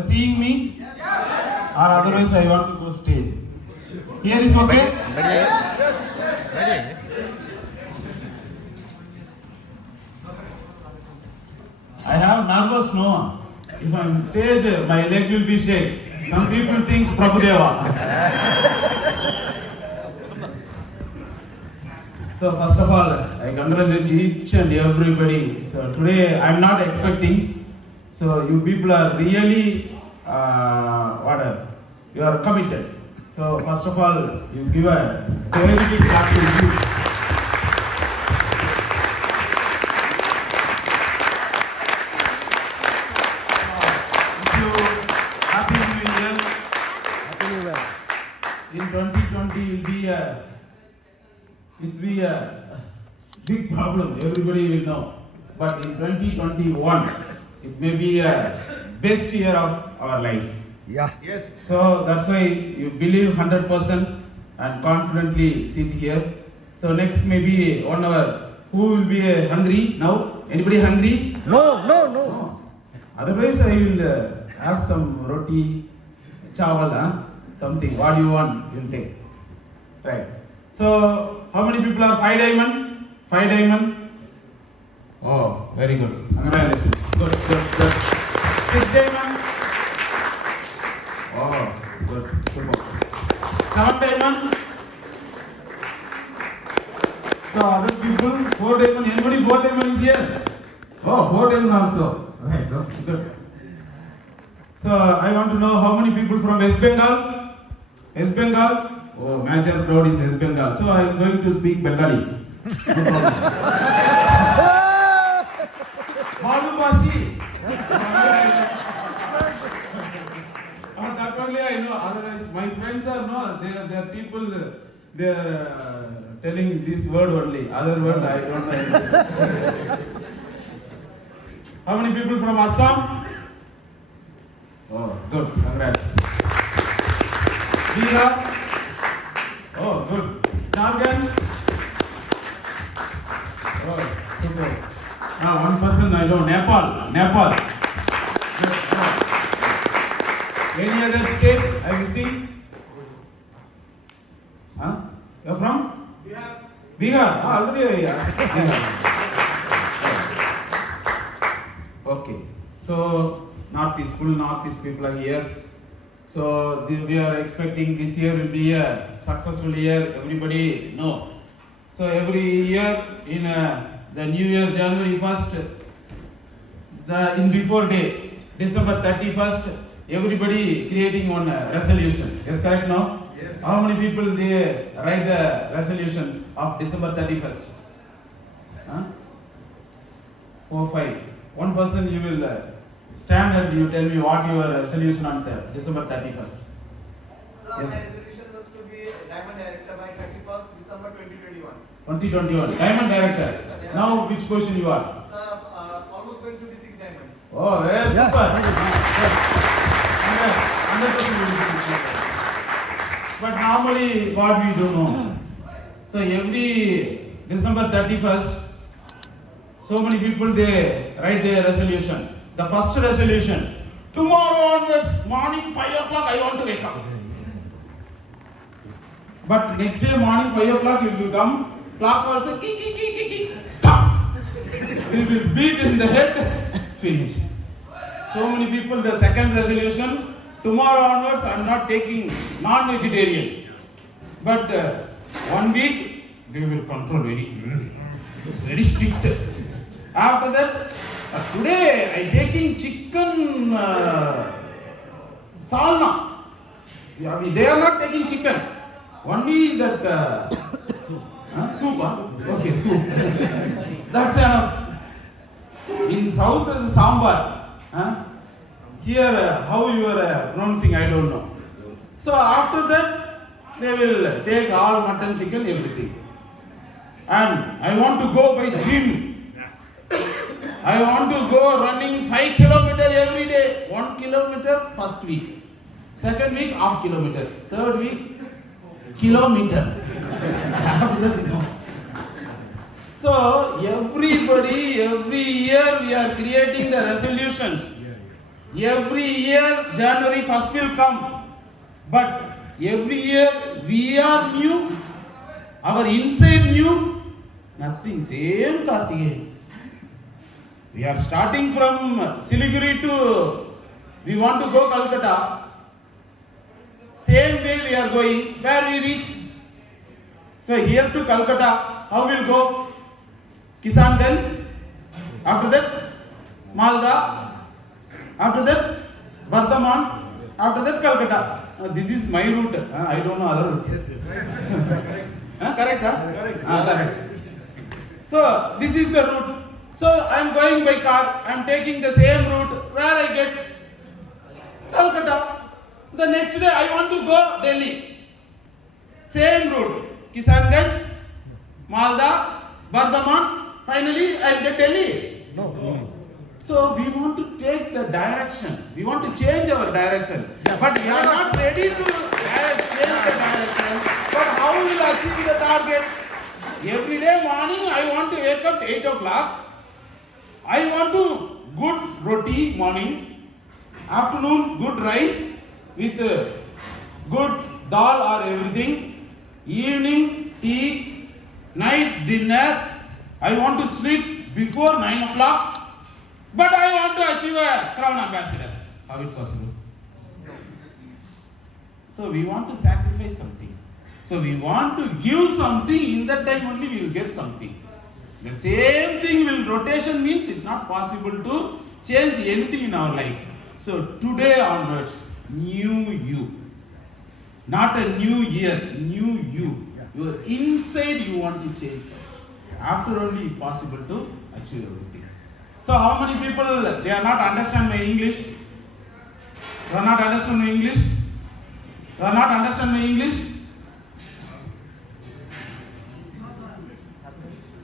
You're seeing me? Yes. Or otherwise I want to go stage. Here is okay? Ready? I have nervous no. If I'm on stage, my leg will be shake. Some people think Prabhudeva. So first of all, I congratulate each and everybody. So today I'm not expecting. So you people are really you are committed. So first of all, you give a very big clap to you. Happy New Year. Happy New Year. In 2020 will be a big problem. Everybody will know. But in 2021, it may be a best year of our life. Yeah. Yes. So that's why you believe 100% and confidently sit here. So next maybe 1 hour. Who will be hungry now? Anybody hungry? No. No. Otherwise I will ask some roti, chawal, something. What do you want? You will take. Right. So how many people are 5 diamond? 5 diamond? Oh, very good. Congratulations. Good. 6 diamond? Oh, good. Super. 7 diamond? So other people, 4 diamond. Anybody 4 diamond is here? Oh, 4 diamond also. Right, good. So I want to know how many people from West Bengal? West Bengal? Oh, major crowd is West Bengal. So I am going to speak Bengali. No problem. Malubashi. That only I know. Otherwise, my friends are no. They are people. They are telling this word only. Other word I don't know. How many people from Assam? Oh, good. Congrats. Bihar. Oh, good. Jharkhand. Oh, super. Now one person I know. Nepal. Good. Any other state I will see? Huh? You're from? Bihar. Already I asked. Okay. So full Northeast people are here. So we are expecting this year will be a successful year. Everybody know. So every year in the New Year, January 1st, in before day, December 31st, everybody creating one resolution. Yes, correct now? Yes. How many people they write the resolution of December 31st? Huh? 4, 5. One person you will stand and you tell me what your resolution on December 31st. Sir, Yes. my resolution was to be Diamond Director by 31st December 2021. 2021. Diamond Director. Yes, sir. Now which position you are? Sir, almost going to be 6 Diamond. Oh, very Yeah. super. Yes. 100% But normally what we do know. So every December 31st, so many people they write their resolution. The first resolution, tomorrow onwards, morning 5 o'clock I want to wake up. But next day morning 5 o'clock it will come, clock also kick, stop. It will beat in the head, finish. So many people, the second resolution, tomorrow onwards I am not taking non-vegetarian. But 1 week, they will control it's very strict. After that, today I taking chicken salna. Yeah, they are not taking chicken. Only that soup. Okay, soup. That's enough. In south is sambar. Here, how you are pronouncing, I don't know. So after that, they will take all mutton, chicken, everything. And I want to go by gym. I want to go running 5 kilometers every day. 1 kilometer first week. Second week, half kilometer. Third week, kilometer. After that, no. So everybody, every year we are creating the resolutions. Every year January 1st will come. But every year we are new. Our inside new. Nothing. Same Kartikeyan. We are starting from Siliguri to, we want to go Calcutta. Same way we are going. Where we reach? So here to Calcutta, how we'll go? Kishanganj. After that, Malda. After that, Bardhaman. After that, Calcutta. This is my route. I don't know other routes. Correct? Correct. So this is the route. So I am going by car. I am taking the same route. Where I get? Calcutta. The next day I want to go Delhi. Same route. Kishanganj, Malda, Bardhaman. Finally I get Delhi. No. So we want to take the direction. We want to change our direction. But we are not ready to change the direction. But how will we achieve the target? Every day morning I want to wake up 8 o'clock. I want to good roti morning. Afternoon good rice with good dal or everything. Evening tea. Night dinner. I want to sleep before 9 o'clock. But I want to achieve a crown ambassador. How is possible? So we want to sacrifice something. So we want to give something. In that time only we will get something. The same thing will rotation means it's not possible to change anything in our life. So today onwards, new you. Not a new year, new you. Your inside you want to change first. After only it's possible to achieve everything. So how many people, they are not understand my English? You are not understand my English? You are not understand my English?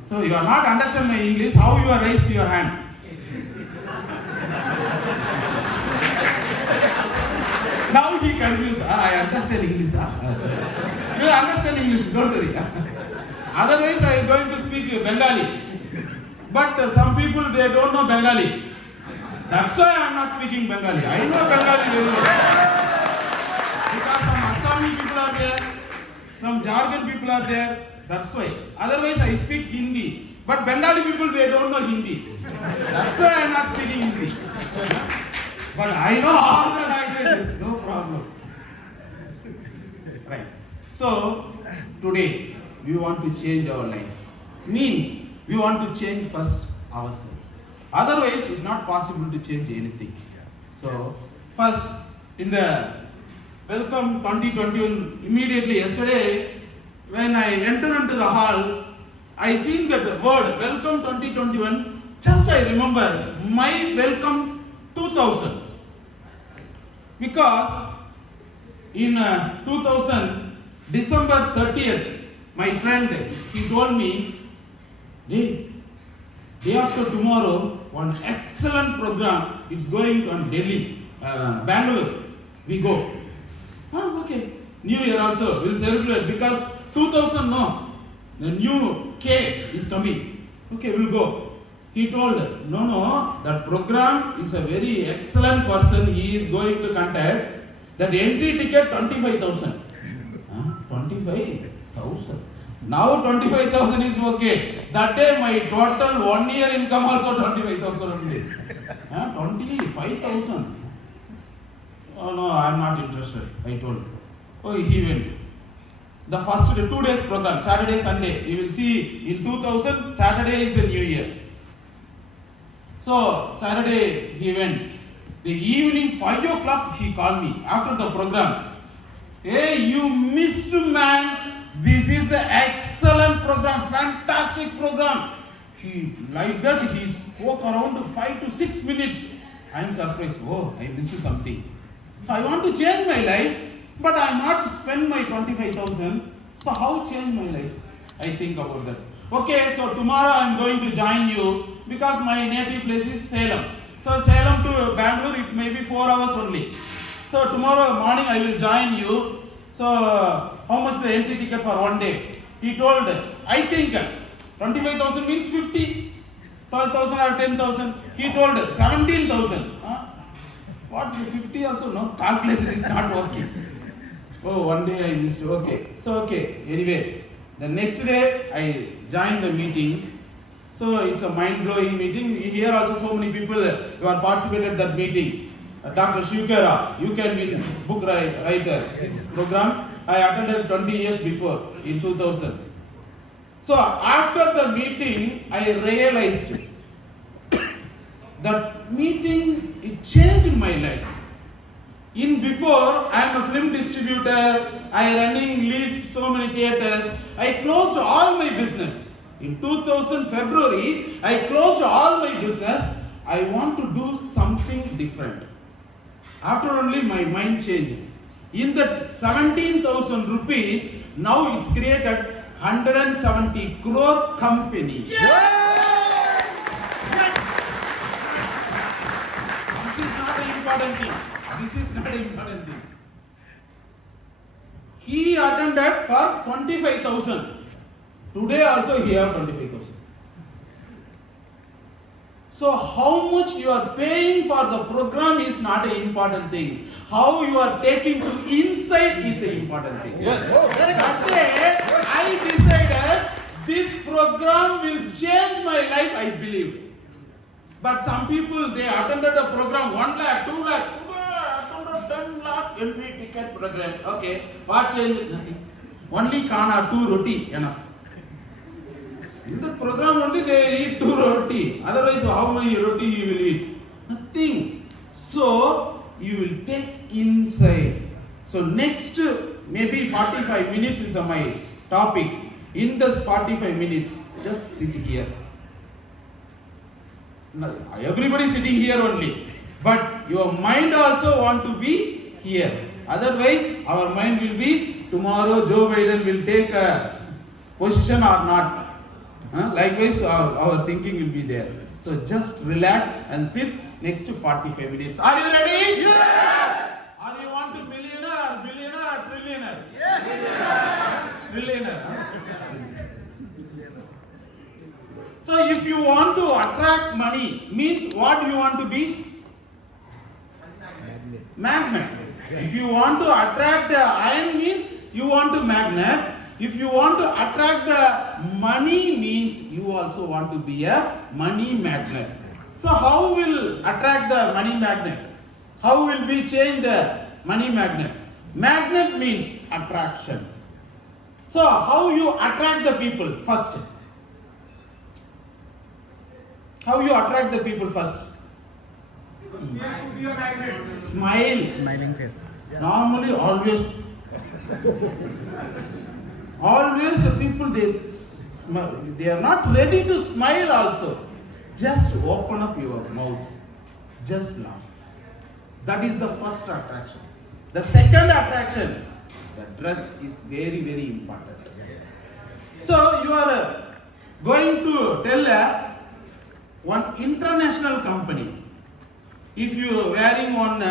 So you are not understand my English, how you are raise your hand? Now he confused. I understand English. You understand English, don't worry. Otherwise I am going to speak Bengali. But some people, they don't know Bengali. That's why I am not speaking Bengali. I know Bengali very well. Because some Assami people are there, some Jharkhand people are there. That's why. Otherwise I speak Hindi. But Bengali people, they don't know Hindi. That's why I am not speaking Hindi. But I know all the languages, no problem. Right. So, today, we want to change our life. Means, we want to change first ourselves. Otherwise, it's not possible to change anything. So, first, in the Welcome 2021, immediately yesterday, when I enter into the hall, I seen that word Welcome 2021. Just I remember my Welcome 2000. Because in 2000, December 30th, my friend, he told me, hey, day after tomorrow, one excellent program, it's going on Delhi, Bangalore, we go. Okay, New Year also, we'll celebrate because 2000, no, the new K is coming. Okay, we'll go. He told, no, that program is a very excellent person, he is going to contact. That entry ticket 25,000. 25,000. Now 25,000 is okay. That day my total 1 year income also 25,000 only. 25,000. Oh no, I am not interested, I told. Oh, he went. The first 2 days program, Saturday, Sunday. You will see in 2000, Saturday is the new year. So, Saturday he went. The evening 5 o'clock he called me after the program. Hey, you missed man. This is the excellent program, fantastic program. He like that he spoke around 5 to 6 minutes. I am surprised. Oh, I missed something. I want to change my life, but I am not spend my 25,000. So how change my life? I think about that. Okay, so tomorrow I am going to join you because my native place is Salem. So Salem to Bangalore, it may be 4 hours only. So tomorrow morning I will join you. So how much the entry ticket for 1 day? He told, I think 25,000 means 50, 12,000 or 10,000. He told 17,000. What's the 50 also? No, calculation is not working. Oh, one day I missed. Okay, so okay. Anyway, the next day I joined the meeting. So it's a mind-blowing meeting. Here also so many people who are participated that meeting. Dr. Shivkara, you can be book writer. This program I attended 20 years before in 2000. So after the meeting, I realized that meeting, it changed my life. In before, I am a film distributor, I running lease so many theaters, I closed all my business. In 2000 February, I closed all my business. I want to do something different. After only my mind changed. In that 17,000 rupees, now it's created 170 crore company. This is not an important thing. This is not an important thing. He attended for 25,000. Today also he have 25,000. So how much you are paying for the program is not an important thing. How you are taking to inside is the important thing. That day I decided this program will change my life, I believe. But some people, they attended the program 1 lakh, 2 lakh, 10 lakh entry ticket program. Okay, what change? Nothing. Only khana, 2 roti, enough. In the program only they eat 2 roti. Otherwise, how many roti you will eat? Nothing. So you will take inside. So next maybe 45 minutes is my topic. In this 45 minutes, just sit here. Now, everybody sitting here only, but your mind also want to be here. Otherwise, our mind will be tomorrow Joe Biden will take a position or not. Likewise, our thinking will be there. So just relax and sit next to 45 minutes. Are you ready? Yes! Are you want to millionaire or billionaire or trillionaire? Yes! Trillionaire. So if you want to attract money, means what you want to be? Magnet. If you want to attract iron, means you want to magnet. If you want to attract the money, means you also want to be a money magnet. So how will attract the money magnet? How will we change the money magnet? Magnet means attraction. So how you attract the people first? How you attract the people first? Smile. Smiling face. Normally always the people they are not ready to smile also. Just open up your mouth. Just laugh. That is the first attraction. The second attraction, the dress is very, very important. So you are going to tell one international company. If you are wearing one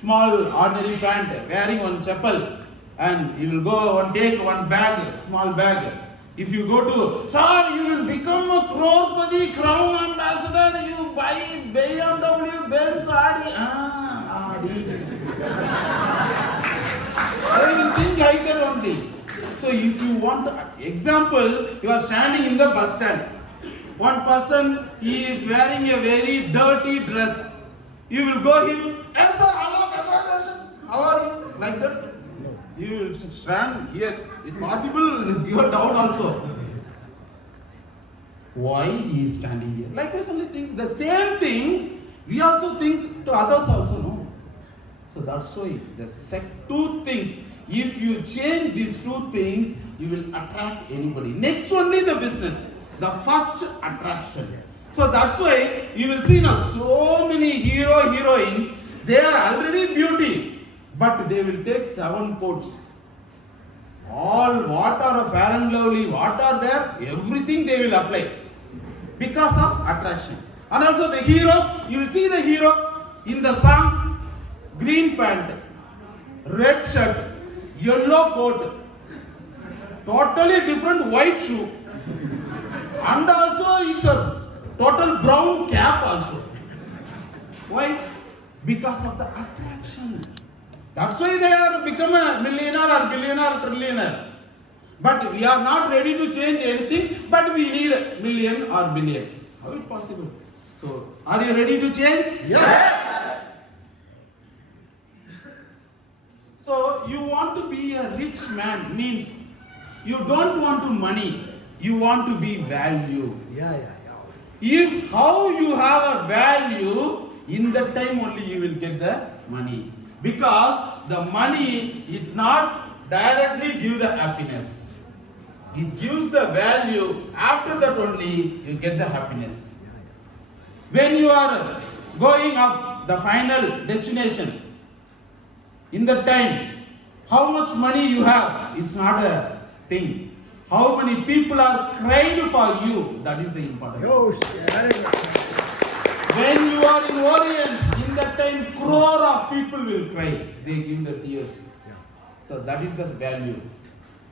small ordinary pant, wearing one chappal, and you will go and take one bag, small bag. If you go to, sir, you will become a crorepati, crown ambassador, you buy BMW, Benz, Audi. Audi. They will think like that only. So if you want, example, you are standing in the bus stand. One person, he is wearing a very dirty dress. You will go him, hey sir, hello, congratulations. How are you? Like that. You will stand here. If possible, you are down also. Why he is standing here? Likewise, only think the same thing. We also think to others also, no. So that's why the two things. If you change these two things, you will attract anybody. Next, only the business. The first attraction. So that's why you will see now so many heroines. They are already beauty. But they will take 7 coats. All what are a Fair and Lovely, what are there, everything they will apply. Because of attraction. And also the heroes, you will see the hero in the song, green pant, red shirt, yellow coat, totally different white shoe. And also it's a total brown cap also. Why? because of the attraction. That's why they are become a millionaire or billionaire, trillionaire. But we are not ready to change anything, but we need a million or billion. How is it possible? So, are you ready to change? Yeah. So, you want to be a rich man means you don't want to money, you want to be value. Yeah. If how you have a value, in that time only you will get the money. Because the money it not directly give the happiness. It gives the value, after that only you get the happiness. When you are going up the final destination, in that time, how much money you have, it's not a thing. How many people are crying for you, that is the important. Yo, very good. When you are in Orient, in that time, crore of people will cry. They give the tears. So that is the value.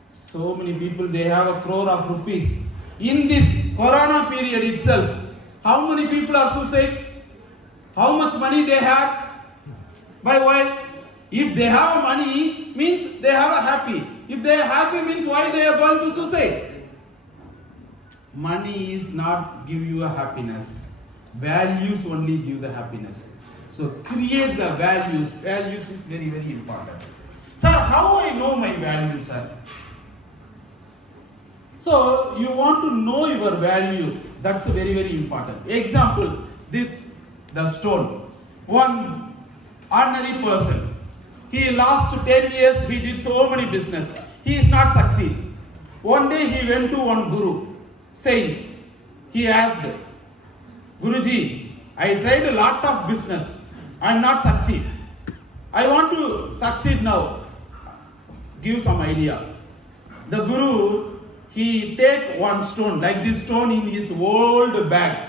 So many people, they have a crore of rupees. In this Corona period itself, how many people are suicide? How much money they have? By why? If they have money, means they have a happy. If they are happy, means why they are going to suicide? Money is not give you a happiness. Values only give the happiness. So create the values. Values is very, very important. Sir, how I know my values, sir? So you want to know your value. That's very, very important. Example, the stone. One ordinary person. He last 10 years, he did so many business. He is not succeed. One day he went to one guru, saying, he asked, Guruji, I tried a lot of business. I am not succeed. I want to succeed now. Give some idea. The guru, he take one stone, like this stone in his old bag.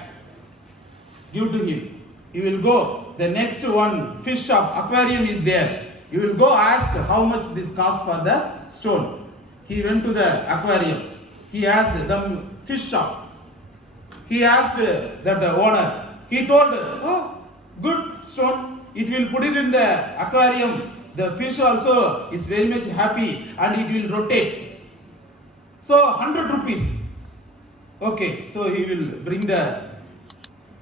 Give to him. He will go. The next one, fish shop, aquarium is there. You will go ask how much this cost for the stone. He went to the aquarium. He asked the fish shop. He asked the owner. He told, oh, good stone. It will put it in the aquarium. The fish also is very much happy and it will rotate. So 100 rupees. Okay, so he will bring the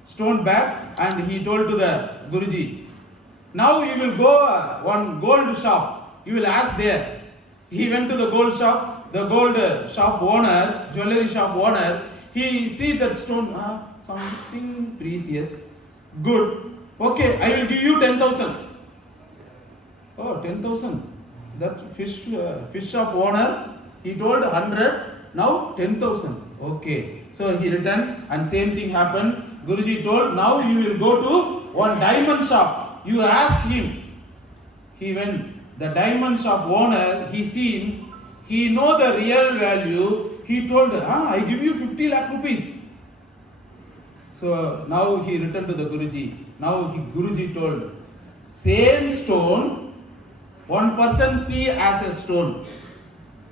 stone back and he told to the Guruji, now you will go one gold shop. You will ask there. He went to the gold shop. The gold shop owner, jewelry shop owner, he see that stone, something precious, good. Okay, I will give you 10,000. Oh, 10,000. That fish shop owner, he told 100. Now 10,000. Okay. So he returned and same thing happened. Guruji told, now you will go to one diamond shop. You ask him. He went. The diamond shop owner, he seen, he know the real value. He told, I give you 50 lakh rupees. So now he returned to the Guruji. Now Guruji told, same stone, one person see as a stone.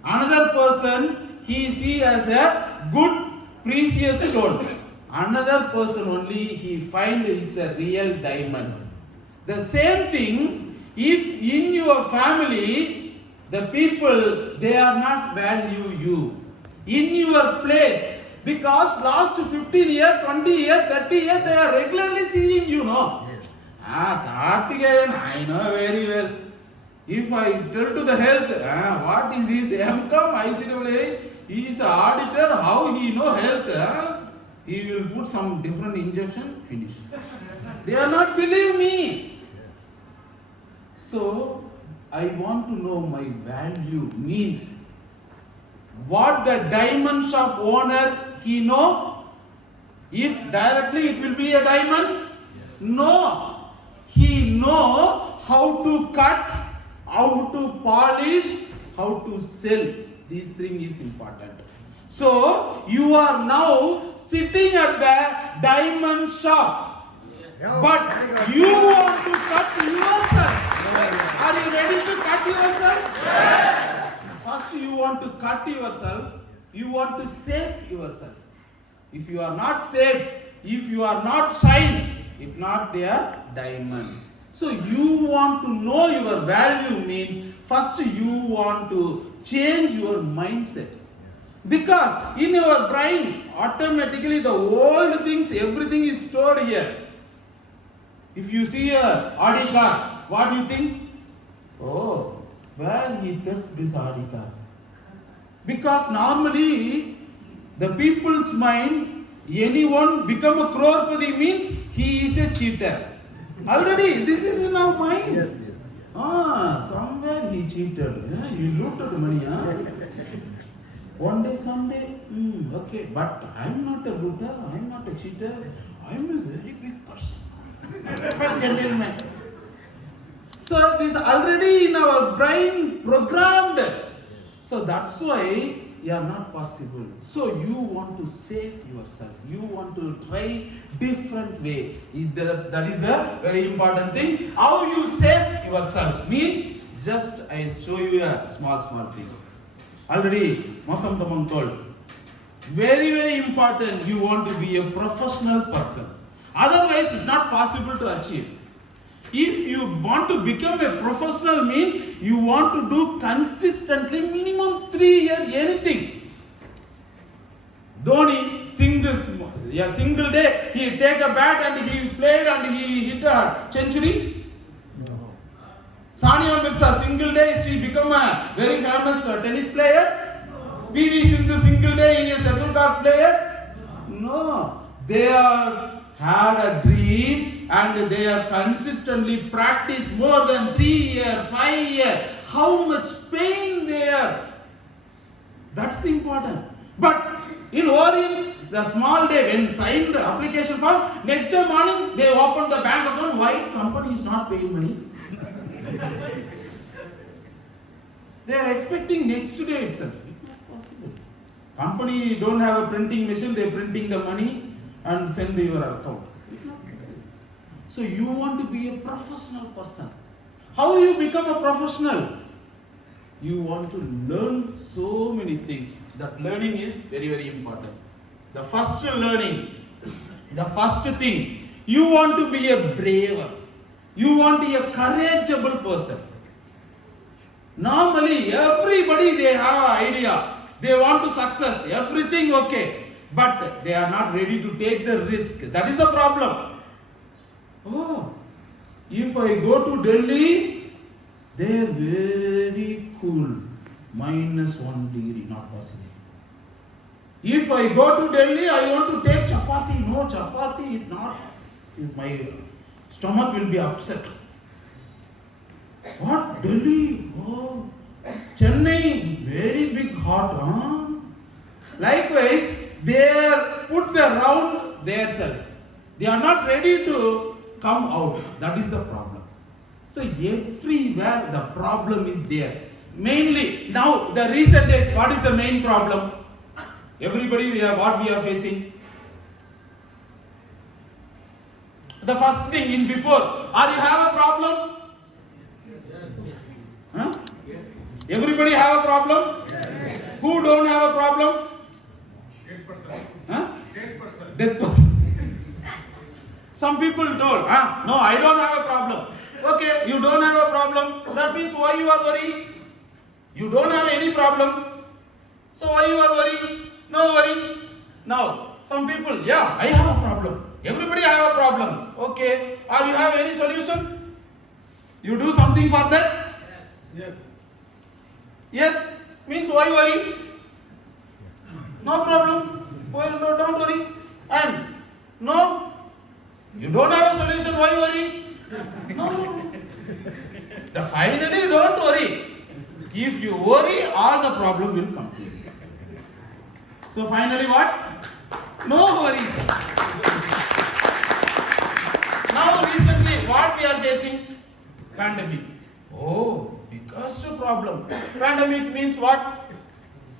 Another person, he see as a good, precious stone. Another person only, he find it's a real diamond. The same thing, if in your family, the people, they are not value you. In your place, because last 15 years, 20 years, 30 years, they are regularly seeing you, no? Yes. Karthikeyan, I know very well. If I tell to the health, what is his MCOM, ICAA, he is an auditor, how he know health? He will put some different injection, finish. They are not believe me. So, I want to know my value means what the diamond shop owner, he know? If directly it will be a diamond? No. He know how to cut, how to polish, how to sell. These things is important. So, you are now sitting at the diamond shop. But you want to cut yourself. Are you ready to cut yourself? Yes. First you want to cut yourself. You want to save yourself. If you are not saved, if you are not shine, it's not their diamond. So you want to know your value means first you want to change your mindset. Because in your brain, automatically the old things, everything is stored here. If you see a Audi car, what do you think? Oh, where he theft this Audi car? Because normally the people's mind, anyone become a crorepati means he is a cheater. Already this is in our mind. Yes. Somewhere he cheated. Yeah, you looted the money. One day, someday, okay. But I'm not a looter. I'm not a cheater. I'm a very big person. Gentleman. So this already in our brain programmed. So that's why you are not possible. So you want to save yourself. You want to try different way. That is a very important thing. How you save yourself means just I show you a small things. Already Mosam Tamam told. Very important. You want to be a professional person. Otherwise, it's not possible to achieve. If you want to become a professional means you want to do consistently minimum 3 years anything. Dhoni single day he take a bat and he played and he hit a century. No. Sania Mirza single day she become a very famous tennis player. PV Sindhu single day he is a shuttlecock player. No, they are had a dream and they are consistently practice more than 3 years, 5 years. How much pain they are. That's important. But in Orients, the small day when signed the application form, next day morning they open the bank account. Why? Company is not paying money. They are expecting next day itself. It's not possible. Company don't have a printing machine. They are printing the money and send to your account. It's not possible. So you want to be a professional person. How you become a professional? You want to learn so many things. That learning is very important. The first learning, the first thing, you want to be a brave. You want to be a courageable person. Normally, everybody they have an idea. They want to success. Everything okay. But they are not ready to take the risk. That is the problem. Oh, if I go to Delhi, they are very cool. -1 degree, not possible. If I go to Delhi, I want to take chapati. No, chapati is not. My stomach will be upset. What? Delhi? Oh, Chennai, very big hot. Likewise, they put the round their self. They are not ready to come out. That is the problem. So everywhere the problem is there. Mainly now the recent days, what is the main problem? Everybody what we are facing. The first thing in before, are you have a problem? Huh? Everybody have a problem? Who don't have a problem? Huh? Dead person. Some people told, no, I don't have a problem. Okay, you don't have a problem. That means why you are worried? You don't have any problem. So why you are worried? No worry. Now, some people, yeah, I have a problem. Everybody have a problem. Okay, or you have any solution? You do something for that? Yes. Yes, means why worry? No problem. Well, no, don't worry. And no, you don't have a solution. Why worry? No. Finally, don't worry. If you worry, all the problem will come to you. So finally, what? No worries. Now recently, what we are facing? Pandemic. Oh, biggest problem. Pandemic means what?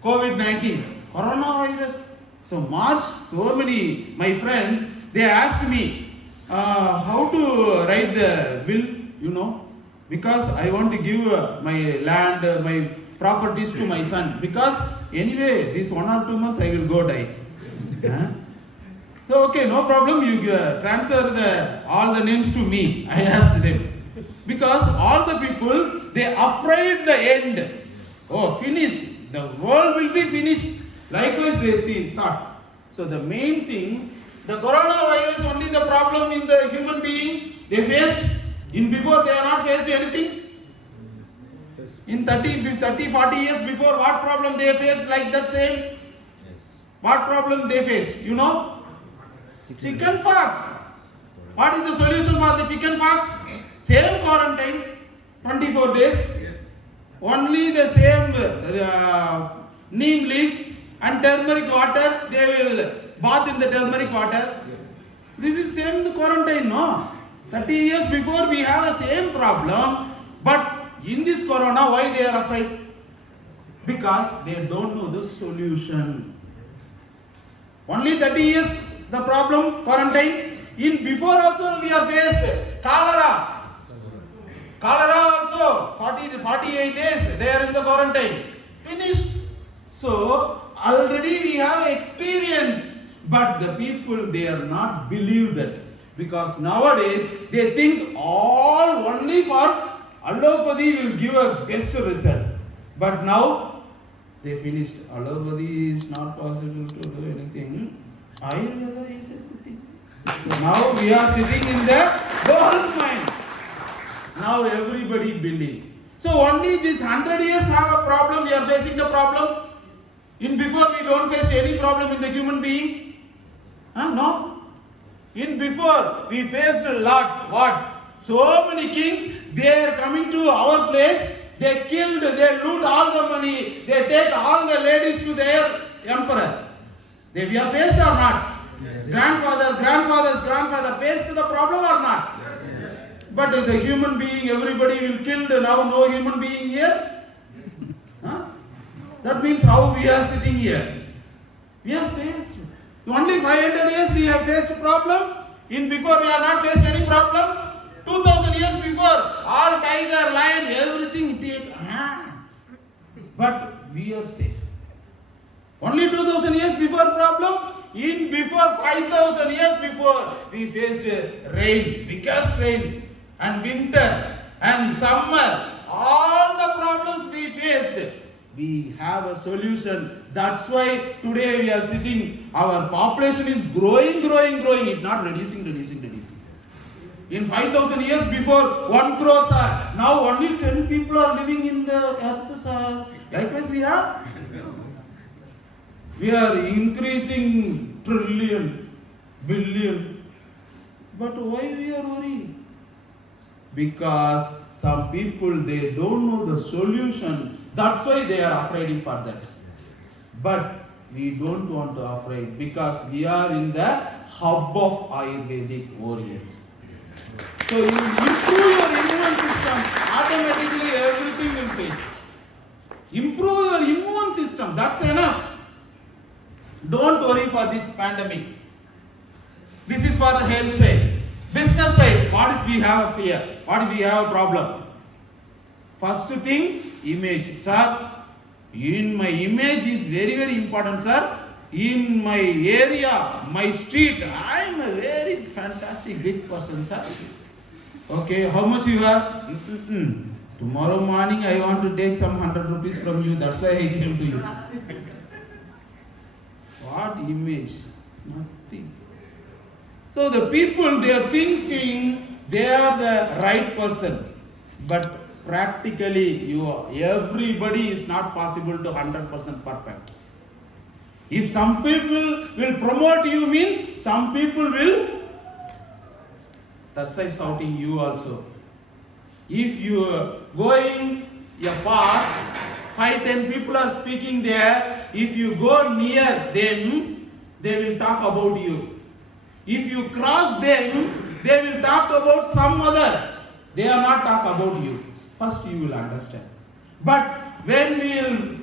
COVID-19, coronavirus. So March, so many my friends, they asked me how to write the will, because I want to give my land, my properties to my son. Because anyway, this 1 or 2 months I will go die. So okay, no problem. You transfer all the names to me. I asked them. Because all the people, they afraid the end. Oh, finish. The world will be finished. Likewise, they thought. So the main thing, the coronavirus only the problem in the human being they faced. In before they have not faced anything. In 30, 40 years before, what problem they faced like that same? What problem they faced? You know? Chicken pox. What is the solution for the chicken pox? Same quarantine, 24 days. Only the same neem leaf and turmeric water, they will bath in the turmeric water. This is same the quarantine, no? 30 years before we have a same problem, but in this corona, why they are afraid? Because they don't know the solution. Only 30 years the problem, quarantine. In before also we are faced cholera. Cholera also 40 to 48 days they are in the quarantine. Finished. So already we have experience, but the people they are not believe that, because nowadays they think all only for allopathy will give a best result. But now they finished. Allopathy is not possible to do anything. Ayurveda is everything. So now we are sitting in the gold mine. Now everybody believe. So only this 100 years have a problem. We are facing the problem. In before we don't face any problem in the human being. No. In before we faced a lot. What? So many kings, they are coming to our place. They killed, they loot all the money. They take all the ladies to their emperor. We are faced or not? Yes. Grandfather's grandfather faced the problem or not? Yes. But the human being, everybody will kill. Now no human being here. That means how we are sitting here. We are faced. Only 500 years we have faced a problem. In before we are not faced any problem. 2000 years before, all tiger, lion, everything take. But we are safe. Only 2000 years before problem. In before 5000 years before, we faced rain, biggest rain, and winter, and summer. All the problems we faced. We have a solution. That's why today we are sitting. Our population is growing. It's not reducing. In 5000 years before, 1 crore, sir. Now only 10 people are living in the earth, sir. Likewise we are increasing trillion, billion. But why we are worrying? Because some people, they don't know the solution. That's why they are afraid for that. But we don't want to afraid, because we are in the hub of Ayurvedic warriors. So you improve your immune system, automatically everything will face. Improve your immune system, that's enough. Don't worry for this pandemic. This is for the health side. Business side, what is we have a fear? What if we have a problem? First thing, image. Sir, in my image is very important, sir. In my area, my street, I am a very fantastic big person, sir. Okay, how much you have? Tomorrow morning I want to take some 100 rupees from you. That's why I came to you. What image? Nothing. So the people, they are thinking they are the right person. But practically, everybody is not possible to 100% perfect. If some people will promote you, means some people will, that's like shouting you also. If you are going a path, 5-10 people are speaking there, if you go near them, they will talk about you. If you cross them, they will talk about some other. They are not talk about you. First you will understand. But when we will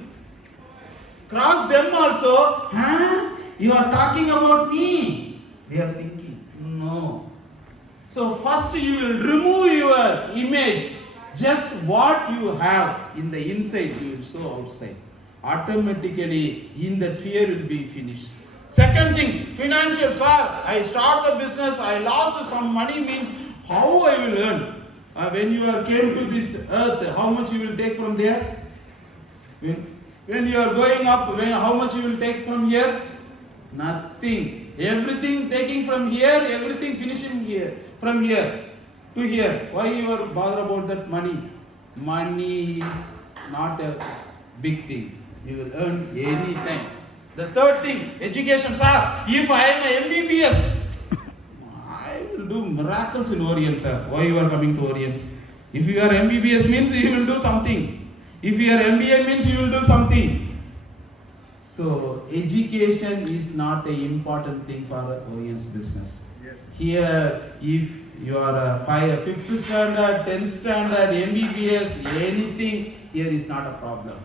cross them also, you are talking about me. They are thinking, no. So first you will remove your image. Just what you have in the inside, you will show outside. Automatically, in that fear will be finished. Second thing, financial. Sir, I start the business, I lost some money, means how I will earn? when you are came to this earth, how much you will take from there? When you are going up, how much you will take from here? Nothing. Everything taking from here, everything finishing here. From here to here. Why you are bothered about that money? Money is not a big thing. You will earn any time. The third thing, education. Sir, if I am a MBBS, I will do miracles in Orient, sir. Why you are coming to Orient? If you are MBBS means you will do something. If you are MBA means you will do something. So education is not an important thing for Orient's business. Yes. Here, if you are a 5th standard, 10th standard, MBBS, anything, here is not a problem.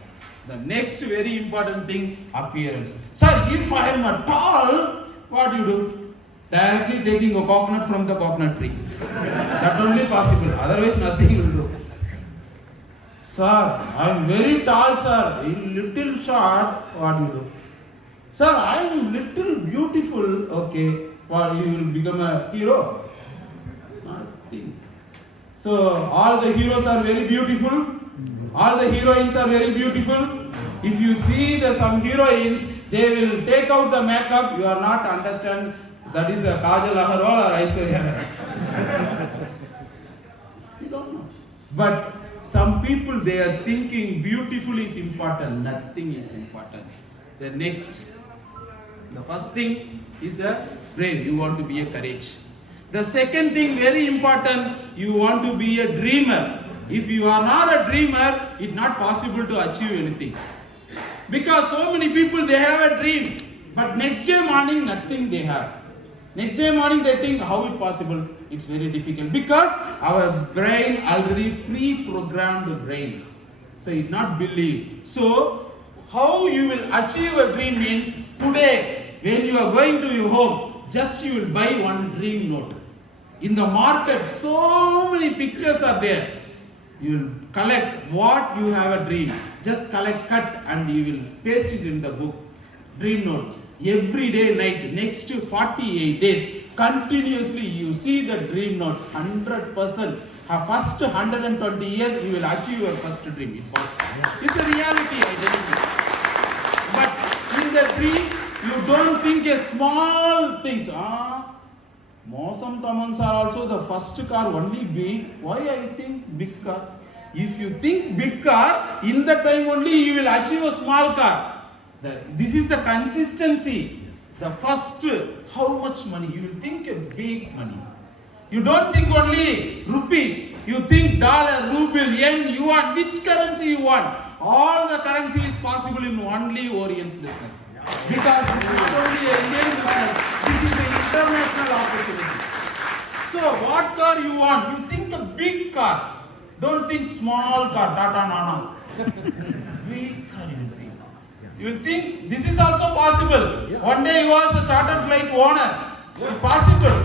The next very important thing, appearance. Sir, if I am a tall, what do you do? Directly taking a coconut from the coconut tree. That only possible. Otherwise, nothing will do. Sir, I am very tall, sir. Little short, what do you do? Sir, I am little beautiful. Okay, what, you will become a hero? Nothing. So, all the heroes are very beautiful. All the heroines are very beautiful. If you see some heroines, they will take out the makeup. You are not understand that is a Kajal Agarwal or Aishwarya Rai. You don't know. But some people, they are thinking beautiful is important. Nothing is important. The next, the first thing is a brave. You want to be a courage. The second thing, very important, you want to be a dreamer. If you are not a dreamer, it's not possible to achieve anything. Because so many people, they have a dream, but next day morning, nothing they have. Next day morning, they think, how it possible? It's very difficult. Because our brain already pre-programmed brain. So it not believe. So, how you will achieve a dream means, today, when you are going to your home, just you will buy one dream note. In the market, so many pictures are there. You will collect what you have a dream. Just collect, cut, and you will paste it in the book. Dream note. Every day, night, next 48 days, continuously you see the dream note. 100%. First 120 years, you will achieve your first dream. It's a reality, I tell you. But in the dream, you don't think a small things. Mosam Tamans are also the first car only big. Why I think big car? If you think big car, in the time only you will achieve a small car. This is the consistency. The first, how much money? You will think a big money. You don't think only rupees. You think dollar, ruble, yen, yuan, which currency you want. All the currency is possible in only Orient's business. Because this is not only an Indian business, this is an international opportunity. So what car you want? You think a big car. Don't think small car, Tata Nana. Big car you will think. You will think this is also possible. One day you was a charter flight owner. It's possible.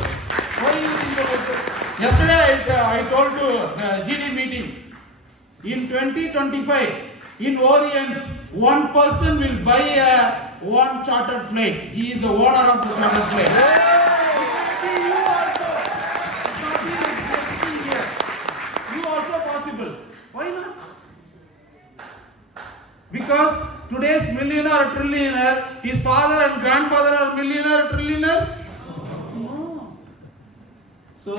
Why you think about it? Yesterday I told to the GD meeting. In 2025, in Orients, one person will buy one chartered flight. He is the owner of the chartered flight. You also. It's not even here. You also possible. Why not? Because today's millionaire or trillionaire, his father and grandfather are millionaire or trillionaire? No. So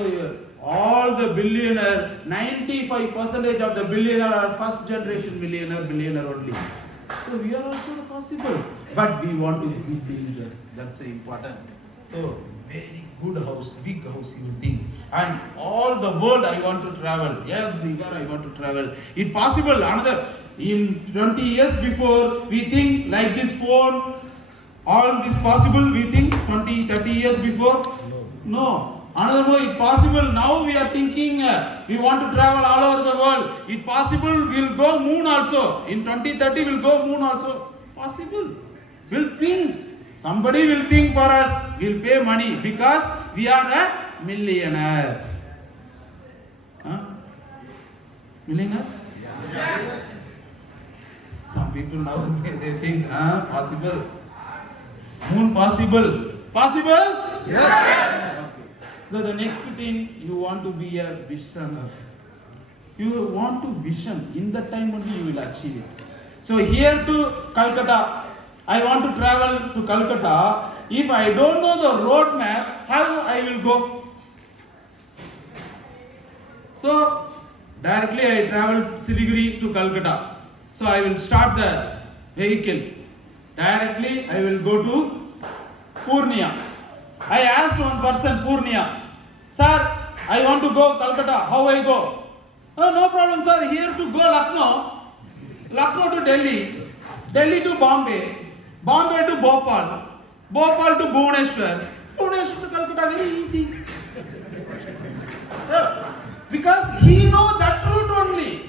all the billionaire, 95% of the billionaire are first generation billionaire only. So we are also possible. But we want to be billionaires. That's important. So very good house, big house you think. And all the world I want to travel. Everywhere I want to travel. It's possible. In 20 years before, we think like this phone, all this possible, we think 20, 30 years before? No. Another more, it's possible. Now we are thinking, we want to travel all over the world. It's possible, we'll go moon also. In 2030, we'll go moon also. Possible. We'll think. Somebody will think for us. We'll pay money because we are a millionaire. Huh? Millionaire? Yes. Some people now they think, possible. Moon possible. Possible? Yes. So the next thing, you want to be a visionary. You want to vision. In that time only you will achieve it. So here to Calcutta, I want to travel to Calcutta. If I don't know the road map, how I will go? So directly I travel Siliguri to Calcutta. So I will start the vehicle. Directly I will go to Purnia. I asked one person, Purnia, sir, I want to go Calcutta. How I go? Oh, no problem, sir. Here to go Lucknow, Lucknow to Delhi, Delhi to Bombay, Bombay to Bhopal, Bhopal to Bhubaneswar, Bhubaneswar to Calcutta. Very easy. Yeah, because he know that route only.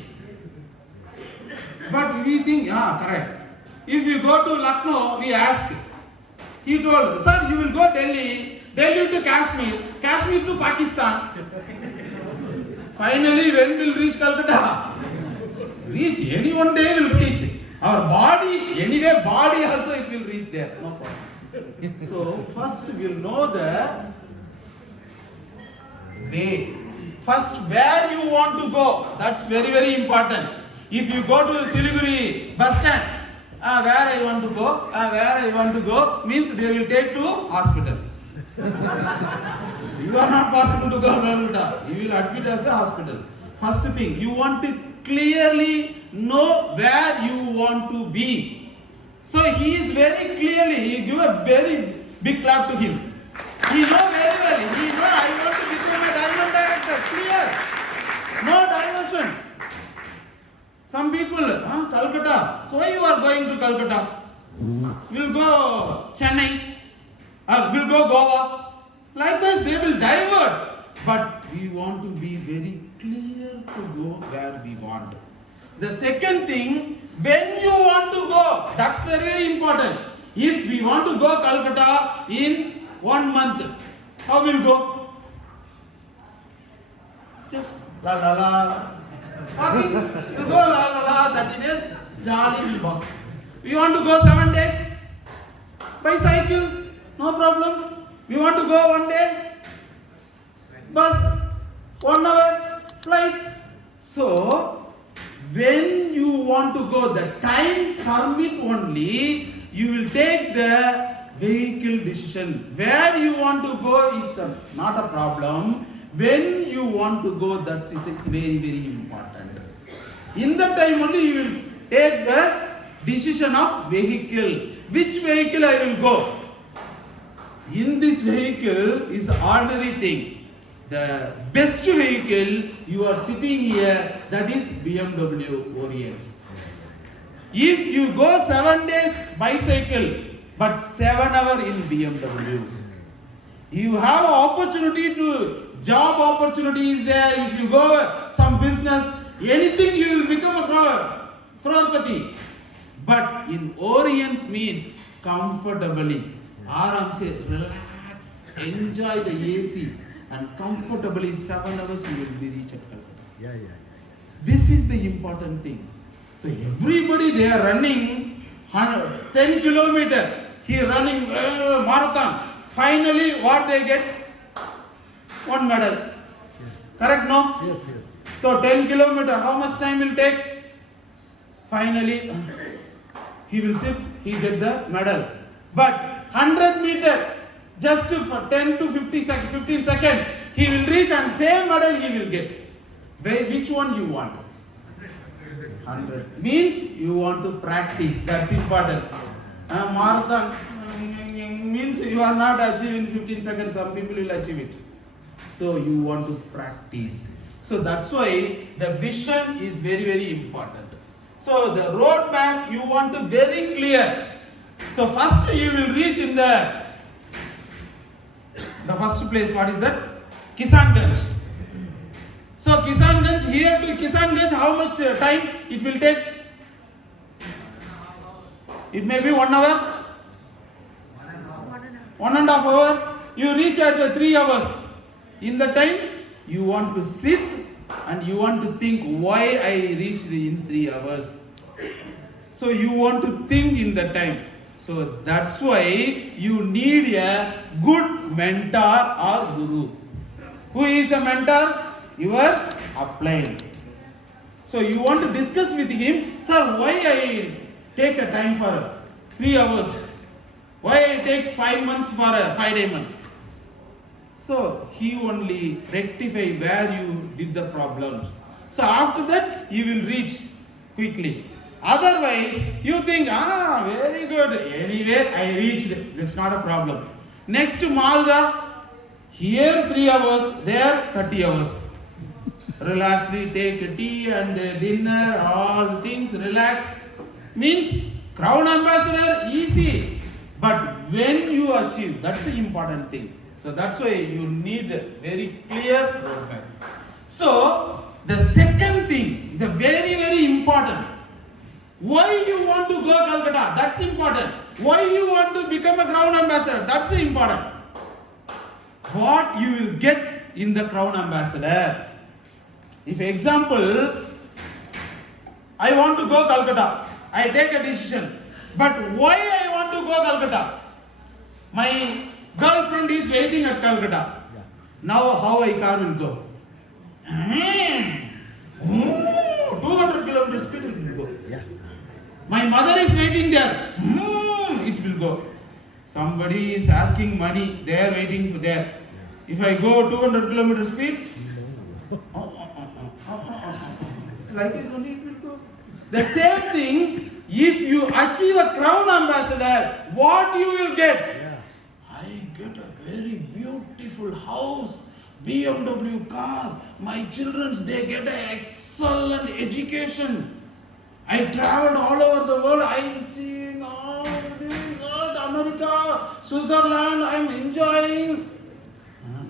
But we think, yeah, correct. If you go to Lucknow, we ask. He told, sir, you will go Delhi, Delhi to Kashmir, Kashmir to Pakistan. Finally, when will reach Calcutta? Reach, any one day will reach. Our body, anyway, body also it will reach there. No problem. So, first we'll know the way. First, where you want to go. That's very, very important. If you go to Siliguri bus stand, where I want to go, where I want to go, means they will take to hospital. You are not possible to go to Calcutta. You will admit as the hospital. First thing, you want to clearly know where you want to be. So he is very clearly, he give a very big clap to him. He know very well. He know I want to become a diamond director. Clear. No diversion. Some people, Calcutta. Why you are going to Calcutta? We'll go Chennai. We'll go Goa. Likewise, they will divert. But we want to be very clear to go where we want. The second thing, when you want to go, that's very, very important. If we want to go Calcutta in 1 month, how will go? Just la la la. Walking, you go la la la, 30 days, jolly will walk. We want to go 7 days, bicycle, no problem. We want to go 1 day, bus, 1 hour, flight. So, when you want to go, the time permit only, you will take the vehicle decision. Where you want to go is not a problem. When you want to go, that's very, very important. In that time only you will take the decision of vehicle. Which vehicle I will go? In this vehicle is ordinary thing. The best vehicle you are sitting here, that is BMW Orients. If you go 7 days bicycle, but 7 hours in BMW, you have an opportunity to, job opportunity is there. If you go some business, anything you will become a crorepati. But in Orients means comfortably. Aram se, relax, enjoy the AC, and comfortably 7 hours you will be reached at Calcutta. This is the important thing. So everybody they are running 10 kilometers. He running marathon. Finally, what they get? 1 medal. Correct, no? Yes. So 10 kilometers, how much time will take? Finally, he will sit, he get the medal. But 100 meters, just for 10 to 15 seconds, he will reach and same medal he will get. Which one you want? 100. Means you want to practice, that's important. Marathon means you are not achieving 15 seconds, some people will achieve it. So you want to practice. So that's why the vision is very, very important. So the road map you want to very clear. So first you will reach in the first place, what is that? Kishanganj. So Kishanganj, here to Kishanganj, how much time it will take? It may be 1 hour, 1.5 hour. You reach at 3 hours. In the time, you want to sit and you want to think why I reached in 3 hours. So you want to think in the time. So that's why you need a good mentor or guru. Who is a mentor? Your upline. So you want to discuss with him, sir, why I take a time for 3 hours? Why I take 5 months for a 5 diamond? So he only rectify where you did the problems. So after that you will reach quickly. Otherwise you think, very good. Anyway, I reached. That's not a problem. Next to Malda, here 3 hours, there 30 hours. Relaxedly take a tea and dinner, all the things, relax. Means crown ambassador, easy. But when you achieve, that's the important thing. So that's why you need a very clear roadmap. So the second thing, the very, very important. Why you want to go Calcutta? That's important. Why you want to become a crown ambassador? That's the important. What you will get in the crown ambassador. If example, I want to go Calcutta. I take a decision. But why I want to go Calcutta? My girlfriend is waiting at Calcutta. Now how I car will go? 200 kilometers speed it will go. My mother is waiting there. It will go. Somebody is asking money. They are waiting for there. If I go 200 kilometers speed, like this only it will go. The same thing, if you achieve a crown ambassador, what you will get? I get a very beautiful house, BMW car. My children, they get an excellent education. I traveled all over the world. I am seeing all this, America, Switzerland. I am enjoying.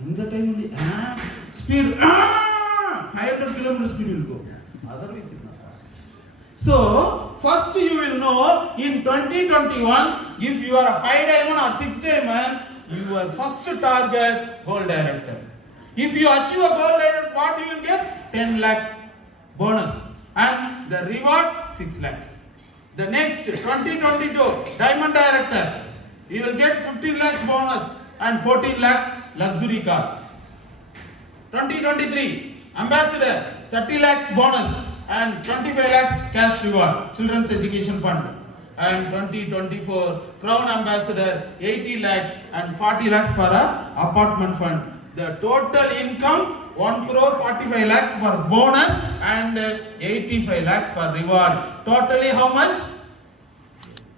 In the time only, speed, 500 kilometers speed will go. Otherwise, it will not possible. So, first you will know in 2021, if you are a 5 diamond or 6 diamond, your first target, gold director. If you achieve a gold director, what you will get? 10 lakh bonus. And the reward, 6 lakhs. The next, 2022, diamond director, you will get 15 lakhs bonus and 14 lakh luxury car. 2023, ambassador, 30 lakhs bonus and 25 lakhs cash reward, children's education fund. And 2024, crown ambassador, 80 lakhs and 40 lakhs for a apartment fund. The total income, 1 crore 45 lakhs for bonus and 85 lakhs for reward. Totally how much?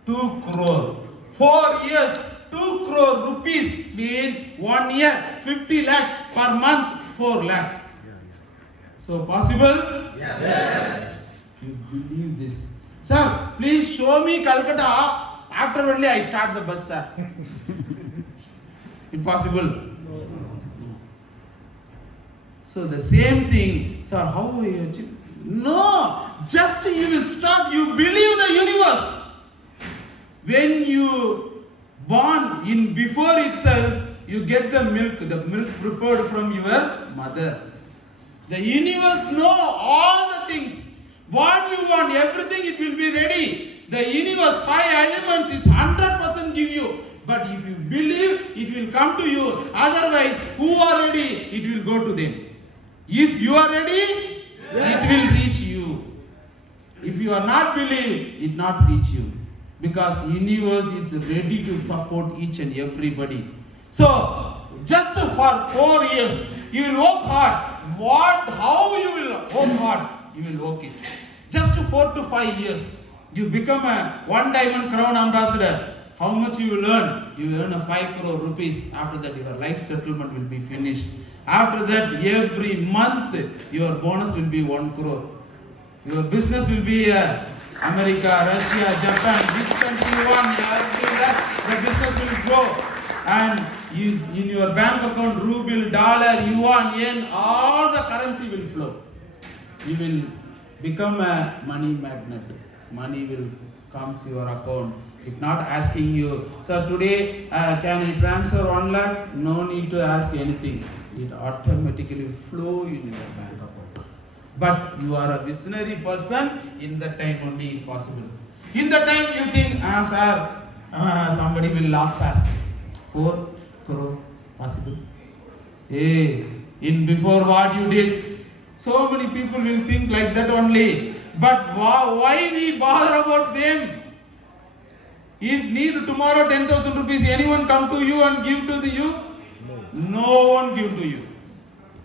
2 crore. 4 years, 2 crore rupees means 1 year, 50 lakhs per month, 4 lakhs. So possible? Yes. You believe this? Sir, please show me Calcutta. After only I start the bus, sir. Impossible. So the same thing, sir, how will you achieve? No, just you will start, you believe the universe. When you born in before itself, you get the milk prepared from your mother. The universe know all the things. What you want, everything it will be ready. The universe, 5 elements, it's 100% give you. But if you believe, it will come to you. Otherwise, who are ready, it will go to them. If you are ready, it will reach you. If you are not believe, it not reach you. Because universe is ready to support each and everybody. So, just for 4 years, you will work hard. How you will work hard? You will work it. Just 4 to 5 years, you become a 1 diamond crown ambassador. How much you will earn? You will earn a 5 crore rupees. After that, your life settlement will be finished. After that, every month, your bonus will be 1 crore. Your business will be America, Russia, Japan, which country you want, the business will grow. And in your bank account, ruble, dollar, yuan, yen, all the currency will flow. You will become a money magnet. Money will come to your account. If not asking you, sir, today can I transfer 1 lakh? No need to ask anything. It automatically flow in your bank account. But you are a visionary person, in that time only possible. In the time you think, sir, somebody will laugh, sir. 4 crore possible. Hey, in before what you did, So many people will think like that only. But why we bother about them? If need tomorrow 10,000 rupees, anyone come to you and give to you? No one give to you.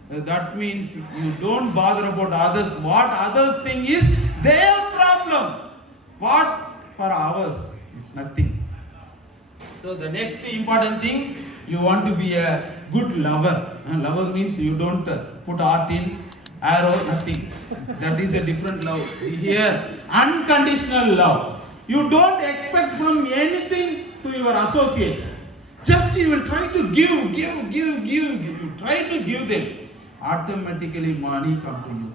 That means you don't bother about others. What others think is their problem. What for ours is nothing. So the next important thing, you want to be a good lover. Lover means you don't put heart in, arrow, nothing. That is a different love. Here, unconditional love. You don't expect from anything to your associates. Just you will try to give. You try to give them. Automatically money come to you.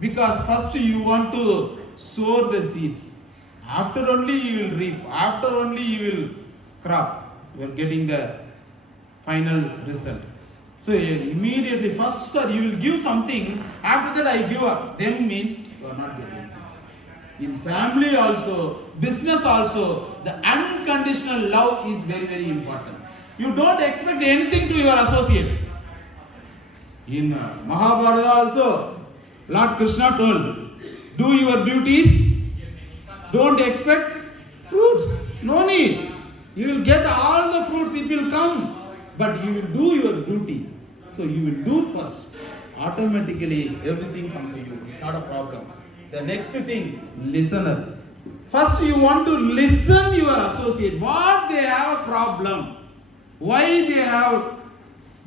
Because first you want to sow the seeds. After only you will reap. After only you will crop. You are getting the final result. So immediately first, sir, you will give something. After that I give up. Them means you are not getting. In family also, business also, the unconditional love is very, very important. You don't expect anything to your associates. In Mahabharata also, Lord Krishna told, do your duties, don't expect fruits, no need. You will get all the fruits, it will come, but you will do your duty. So you will do first. Automatically everything comes to you, it's not a problem. The next thing, listener. First you want to listen your associate, what they have a problem, why they have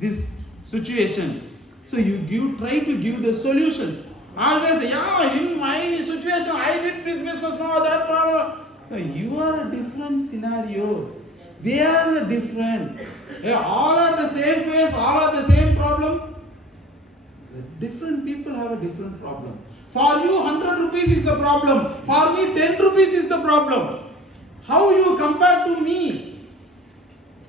this situation. So you try to give the solutions. Always say, yeah, in my situation, I did this business, no, that problem. So you are a different scenario. They are different. All are the same face, all are the same problem. The different people have a different problem. For you, 100 rupees is the problem. For me, 10 rupees is the problem. How you compare to me?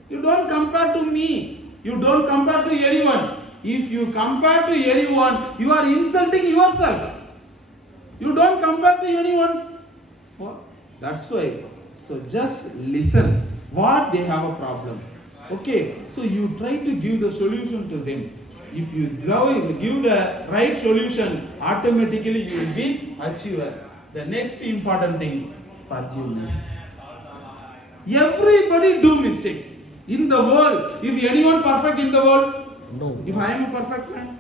You don't compare to me. You don't compare to anyone. If you compare to anyone, you are insulting yourself. You don't compare to anyone. What? That's why. So just listen. What they have a problem. Okay. So you try to give the solution to them. If you give the right solution, automatically you will be achiever. The next important thing, forgiveness. Everybody do mistakes. In the world, if anyone perfect in the world, No. if I am a perfect man,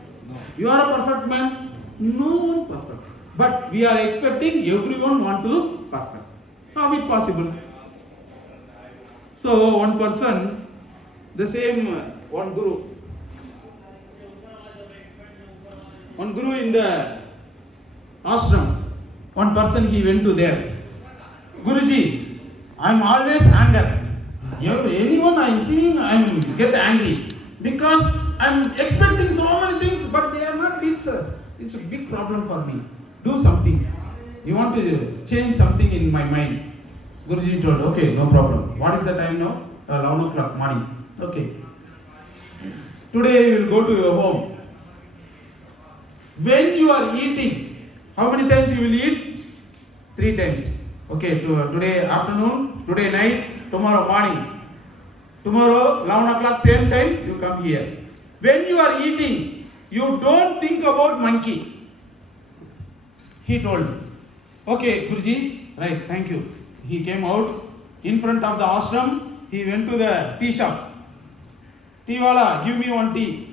you are a perfect man, no one perfect. But we are expecting everyone want to perfect. How it possible? So one person, the same one guru in the ashram, one person he went to there. Guruji, I am always angry. Anyone I am seeing, I am get angry because I am expecting so many things, but they are not did, sir. It's a big problem for me. Do something. You want to change something in my mind. Guruji told, okay, no problem. What is the time now? 11 o'clock morning. Okay. Today you will go to your home. When you are eating, how many times you will eat? 3 times. Okay, today afternoon, today night, tomorrow morning. Tomorrow, 11 o'clock, same time, you come here. When you are eating, you don't think about monkey. He told me. Okay, Guruji, right, thank you. He came out in front of the ashram. He went to the tea shop. Tea wala, give me one tea.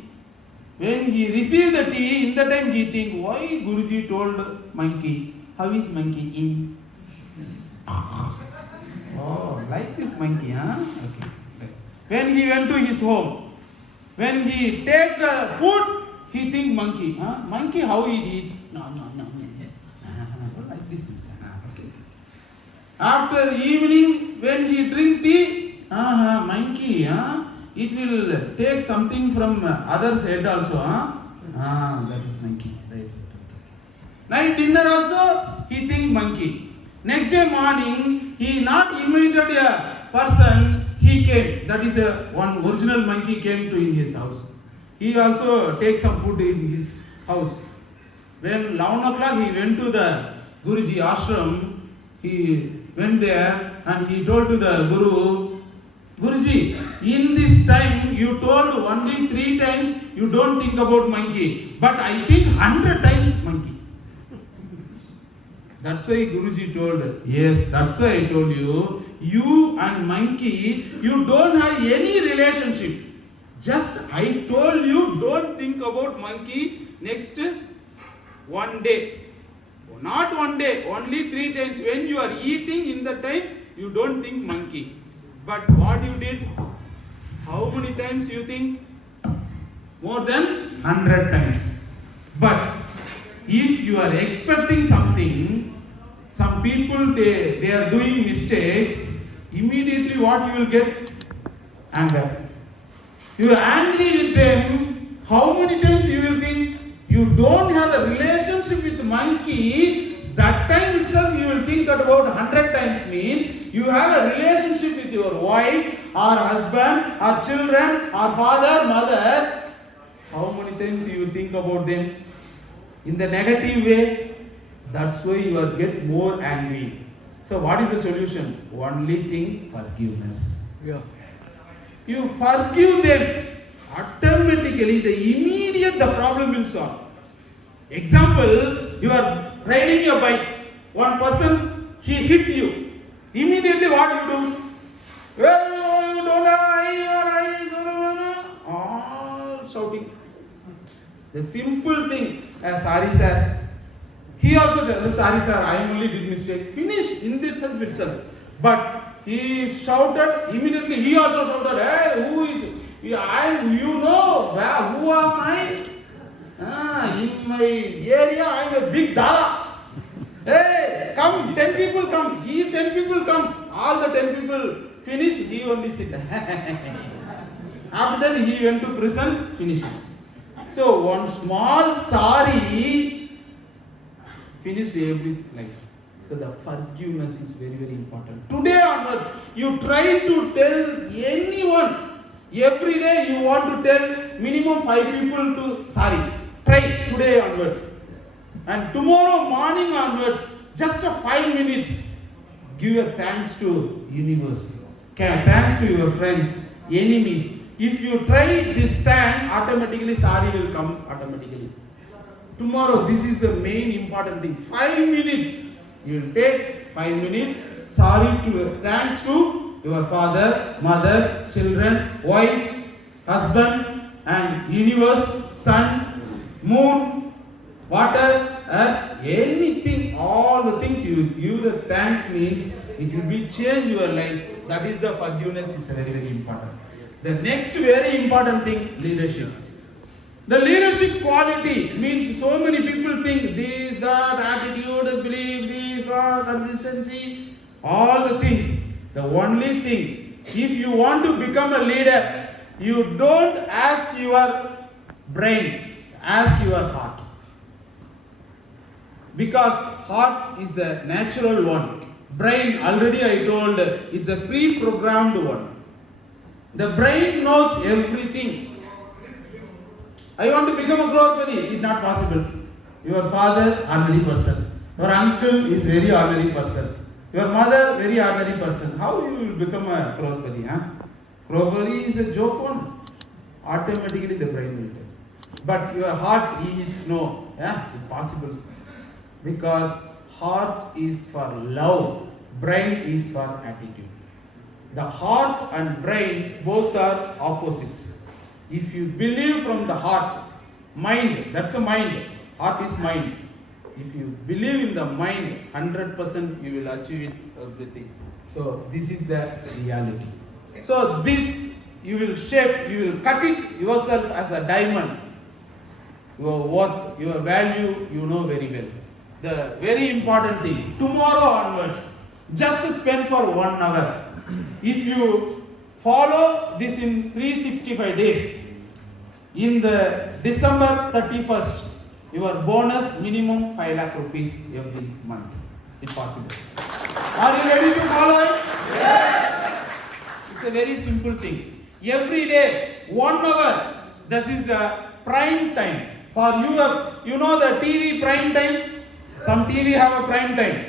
When he received the tea, in the time he think, why Guruji told monkey? How is monkey in? Oh, like this monkey, huh? Okay. When he went to his home, when he take the food, he think monkey, huh? Monkey how he eat? No. Like this. Okay. After evening, when he drink tea, monkey, huh? It will take something from other's head also, huh? That is monkey. Right. Night dinner also, he think monkey. Next day morning, he not invited a person, he came. That is one original monkey came to in his house. He also take some food in his house. When 11 o'clock he went to the Guruji ashram, he went there and he told to the Guru, Guruji, in this time you told only 3 times you don't think about monkey, but I think 100 times monkey. That's why Guruji told, yes, that's why I told you, you and monkey, you don't have any relationship. Just I told you, don't think about monkey next one day. Not one day, only 3 times. When you are eating in the time, you don't think monkey. But what you did, how many times you think? More than 100 times. But if you are expecting something, some people they are doing mistakes, immediately what you will get? Anger. You are angry with them, how many times you will think? You don't have a relationship with monkey, that time itself you will think that about 100 times means you have a relationship with your wife, or husband, or children, or father, mother. How many times you will think about them? In the negative way, that's why you will get more angry. So what is the solution? Only thing, forgiveness. Yeah. You forgive them, automatically the problem will solve. Example, you are riding your bike, one person, he hit you. Immediately what you do? Well, you don't have eyes, all shouting. The simple thing, sorry sir. He also tells, sorry sir, I only did mistake. Finish in itself. But he shouted, immediately he also shouted, hey, who is, who am I? In my area, I am a big Dada. Hey, come, 10 people come. 10 people come. All the 10 people finish, he only sit. After that, he went to prison, finish it. So, one small sorry finished every life. So, the forgiveness is very, very important. Today onwards, you try to tell anyone, every day you want to tell minimum 5 people to sorry. Try today onwards. And tomorrow morning onwards, just 5 minutes, give a thanks to universe. Thanks to your friends, enemies. If you try this time, automatically sorry will come automatically. Tomorrow, this is the main important thing. 5 minutes. You will take 5 minutes. Sorry to thanks to your father, mother, children, wife, husband, and universe, sun, moon, water, earth, anything, all the things you give the thanks means it will be change your life. That is the forgiveness is very, very important. The next very important thing, leadership. The leadership quality means so many people think this, that, attitude, belief, this, that, consistency, all the things. The only thing, if you want to become a leader, you don't ask your brain, ask your heart. Because heart is the natural one. Brain, already I told, it's a pre-programmed one. The brain knows everything. I want to become a crorepati. It's not possible. Your father, ordinary person. Your uncle is very ordinary person. Your mother, very ordinary person. How you will become a crorepati? Crorepati is a joke one. Automatically the brain will tell. But your heart is no. Impossible. Because heart is for love. Brain is for attitude. The heart and brain both are opposites. If you believe from the heart, mind, that's a mind. Heart is mind. If you believe in the mind, 100% you will achieve everything. So this is the reality. So this you will shape, you will cut it yourself as a diamond. Your worth, your value, you know very well. The very important thing, tomorrow onwards, just spend for 1 hour. If you follow this in 365 days, in the December 31st, your bonus minimum 5 lakh rupees every month. If possible. Are you ready to follow it? Yes. It's a very simple thing. Every day, 1 hour. This is the prime time. For you know the TV prime time? Some TV have a prime time.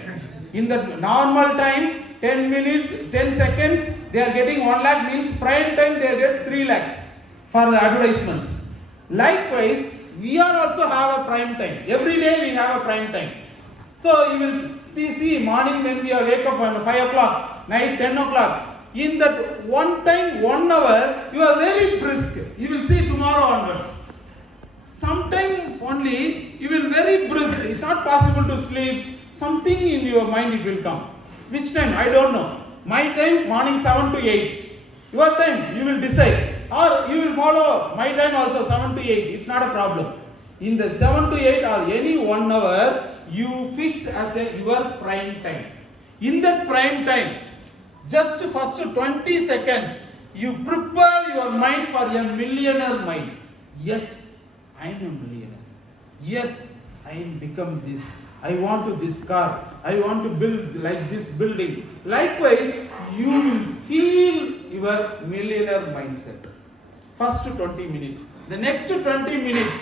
In the normal time, 10 minutes, 10 seconds, they are getting 1 lakh, means prime time they get 3 lakhs for the advertisements. Likewise, we are also have a prime time. Every day we have a prime time. So you will see morning when we wake up at 5 o'clock, night 10 o'clock. In that one time, 1 hour, you are very brisk. You will see tomorrow onwards. Sometime only you will very brisk. It's not possible to sleep. Something in your mind it will come. Which time? I don't know. My time morning 7 to 8. Your time you will decide. Or you will follow my time also 7 to 8. It's not a problem. In the 7 to 8 or any 1 hour, you fix as your prime time. In that prime time, just first 20 seconds, you prepare your mind for a millionaire mind. Yes, I am a millionaire. Yes, I am become this. I want to this car. I want to build like this building. Likewise, you will feel your millionaire mindset. First 20 minutes. The next 20 minutes,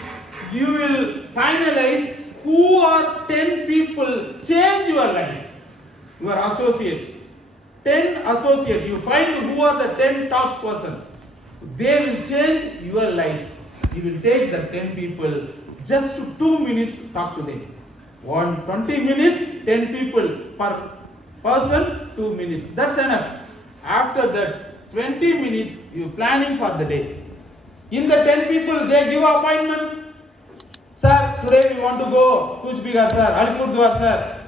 you will finalize who are 10 people change your life. Your associates. 10 associates. You find who are the 10 top person. They will change your life. You will take the 10 people, just 2 minutes talk to them. 20 minutes, 10 people per person, 2 minutes. That's enough. After that 20 minutes, you planning for the day. In the 10 people, they give appointment. Sir, today we want to go Kuch Bihar, sir, Alipurdwar, sir.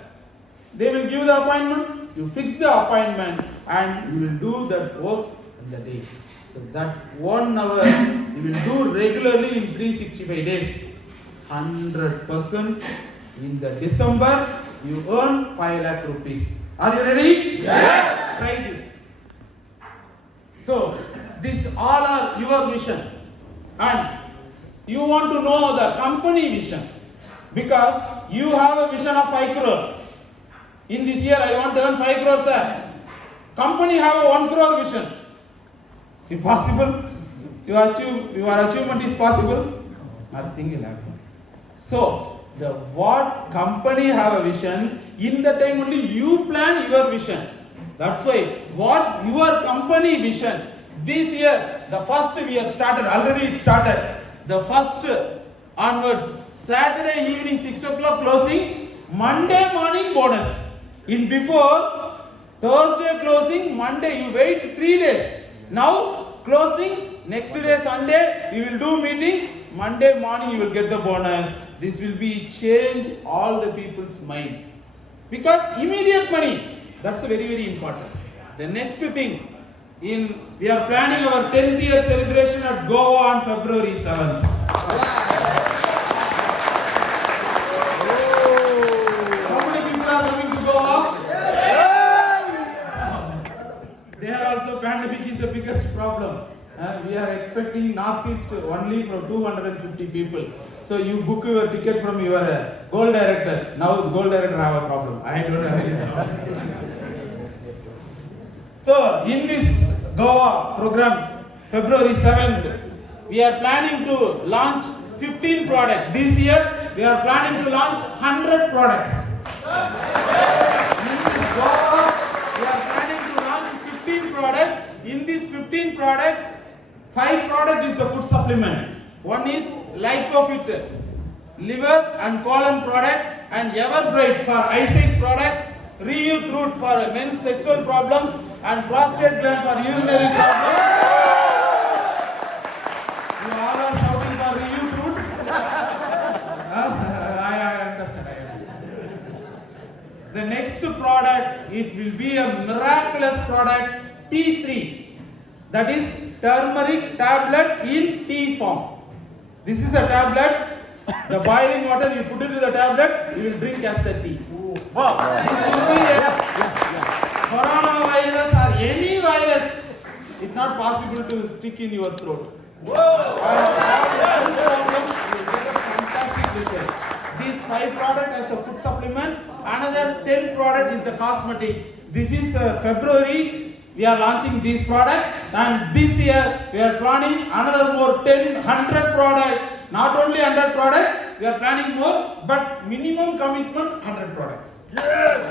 They will give the appointment. You fix the appointment and you will do that works in the day. So that 1 hour you will do regularly in 365 days. 100% in the December you earn 5 lakh rupees. Are you ready? Yes. Try this. So these all are your vision. And you want to know the company vision. Because you have a vision of 5 crore. In this year I want to earn 5 crore, sir. Company have a 1 crore vision. Is possible? Your achievement is possible? Nothing will happen. So, the what company have a vision, in the time only you plan your vision. That's why, what's your company vision? This year, the first we have started, already it started. The first onwards, Saturday evening 6 o'clock closing, Monday morning bonus. In before, Thursday closing, Monday you wait 3 days. Now closing, next day Sunday you will do meeting, Monday morning you will get the bonus. This will be change all the people's mind. Because immediate money, that's very very important. The next thing, we are planning our 10th year celebration at Goa on February 7th. How many people are coming to Goa? There also pandemic is the biggest problem. We are expecting Northeast only from 250 people. So you book your ticket from your gold director. Now the gold director have a problem. I don't have it. So in this Goa program, February 7th, we are planning to launch 15 products. This year, we are planning to launch 100 products. In Goa, we are planning to launch 15 products. In this 15 products, 5 products is the food supplement. One is Lycofit, liver and colon product, and Everbright for eyesight product, Reuse Root for men's sexual problems, and prostate gland for urinary problems. You all are shouting for Reuse Root? I understand. The next product, it will be a miraculous product, T3. That is turmeric tablet in tea form. This is a tablet. The boiling water, you put it in the tablet, you will drink as the tea. Wow. This will be a coronavirus or any virus. It's not possible to stick in your throat. Fantastic result. These 5 products as a food supplement. Another 10 product is the cosmetic. This is February. We are launching this product, and this year we are planning another more 100 products. Not only 100 products, we are planning more, but minimum commitment 100 products. Yes.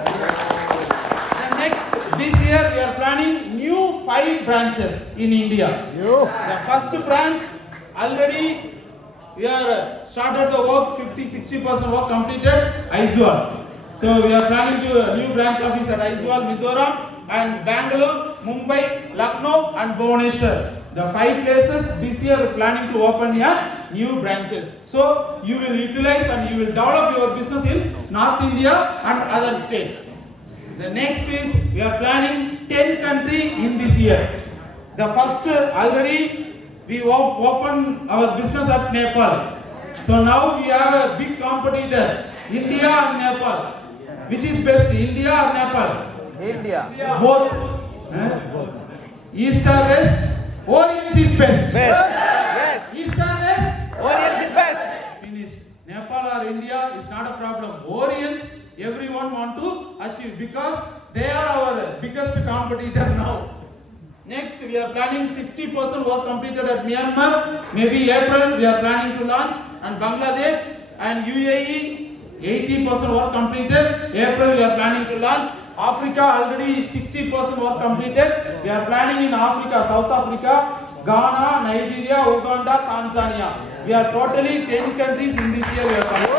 The next, this year we are planning new 5 branches in India. The first branch already we are started the work, 50-60% work completed, Aizawl. So we are planning to a new branch office at Aizawl, Mizoram, and Bangalore, Mumbai, Lucknow, and Bhubaneswar. The 5 places this year we are planning to open here new branches. So you will utilize and you will develop your business in North India and other states. The next is we are planning 10 countries in this year. The first already we open our business at Nepal. So now we have a big competitor, India and Nepal. Which is best, India or Nepal? India. Both. East or West? Orient is best. Yes. East or West? Orient is best. Finish. Nepal or India is not a problem. Orients, everyone want to achieve because they are our biggest competitor now. Next, we are planning 60% work completed at Myanmar. Maybe April we are planning to launch, and Bangladesh and UAE 80% work completed. April we are planning to launch. Africa already 60% work completed. We are planning in Africa, South Africa, Ghana, Nigeria, Uganda, Tanzania. We are totally 10 countries in this year we are planning.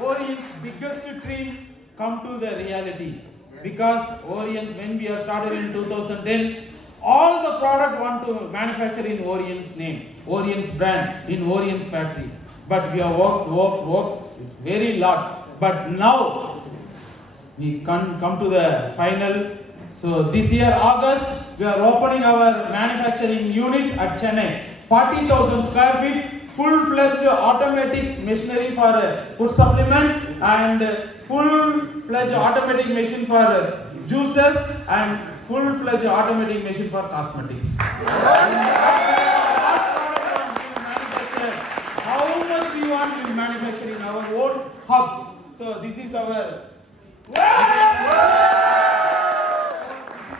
Orient's biggest dream come to the reality, because Orient, when we are started in 2010, all the product want to manufacture in Orient's name, Orient's brand, in Orient's factory. But we have worked, it's very lot. But now we come to the final. So this year August we are opening our manufacturing unit at Chennai, 40,000 square feet, full-fledged automatic machinery for food supplement and full-fledged automatic machine for juices and full-fledged automatic machine for cosmetics. How much we want to manufacture in our own hub. So this is our. This is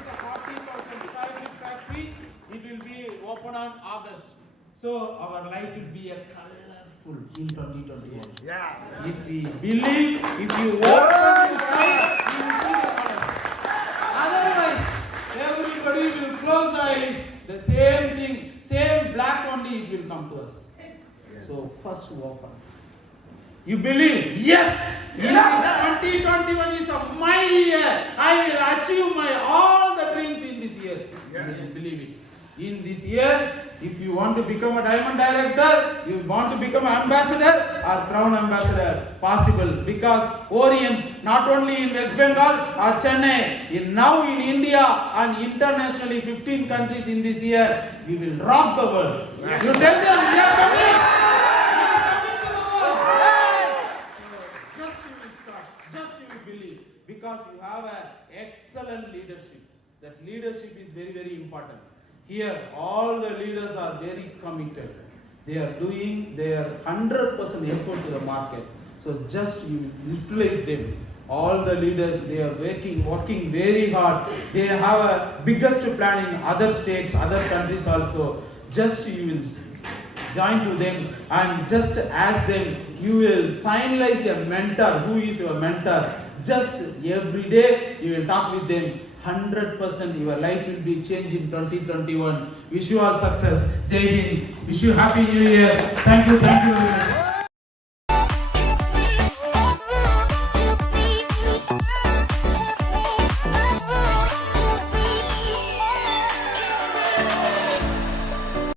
the 40,000 square feet factory. It will be open on August. So our life will be a colorful in 2021. Yeah. If we believe, if you work from inside, you will see the colors. Otherwise, everybody will close eyes. The same thing, same black only it will come to us. So first open. You believe, yes, 2021 is my year. I will achieve my all the dreams in this year. Yes. You believe it. In this year, if you want to become a diamond director, you want to become an ambassador or crown ambassador, possible, because Orients, not only in West Bengal or Chennai, now in India and internationally 15 countries in this year, we will rock the world. You tell them, we are coming. We are coming to the world. So just you will start, just you will believe, because you have an excellent leadership. That leadership is very, very important. Here, all the leaders are very committed. They are doing their 100% effort to the market. So just you utilize them. All the leaders, they are working very hard. They have a biggest plan in other states, other countries also. Just you will join to them and just ask them. You will finalize a mentor. Who is your mentor? Just every day you will talk with them. 100% your life will be changed in 2021. Wish you all success. Jai Hind. Wish you Happy New Year. Thank you.